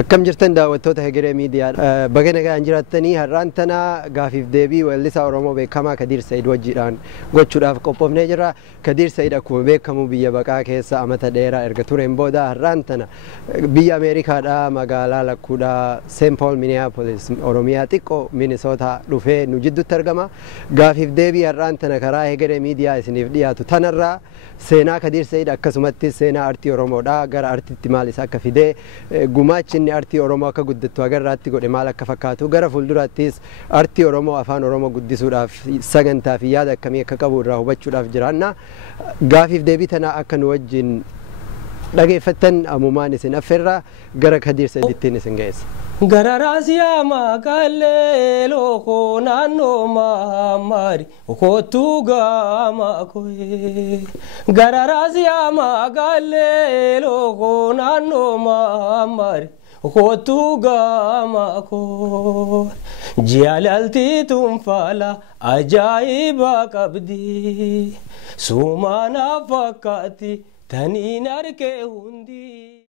akkam jirtan daawwattoota Hegeree miidiyaa baga nagaan jiraatanii har'aan tana gaafiif deebii weellisaa Oromoo beekamaa Kadir Said wajjiidhaan gochuudhaaf qophoofnee jirra. Kadir Said akkuma beekamu biyya baqaa keessa amata dheeraa erga tureen booda har'aan tana biyya Ameerikaadhaa magaalaa lakkuudhaa St. Paul Minneapolis Oromiyaa xiqqoo Minnesota dhufee nu jidduutti argama. Gaafiif deebii har'aan tana karaa Hegeree miidiyaa isiniif dhiyaatu tanarraa seenaa Kadir Said akkasumatti seenaa artii Oromoodhaa gara artiitti maal isa akka fidee gumaachi inni artii Oromoo akka guddattu agarraatti godhe maal akka fakkaatu gara fuulduraattis artii Oromoo afaan Oromoo guddisuudhaaf sagantaa fi yaada akkamii akka qabu irraa hubachuudhaaf jiraanna. Gaafiif deebii tana akka nu wajjin dhageeffattan ammumaan isin affeerra gara Kadir Saidittiin isin geessa. Gara raasiyaa maqaalee lookoo naannoo maamari kootu gaama koye. Gara raasiyaa maqaalee lookoo naannoo maamari kootu gaama koye. Jaalaltii tunfaala ajaa'iba qabdi sumaana fakkaatti taniin argee hundi.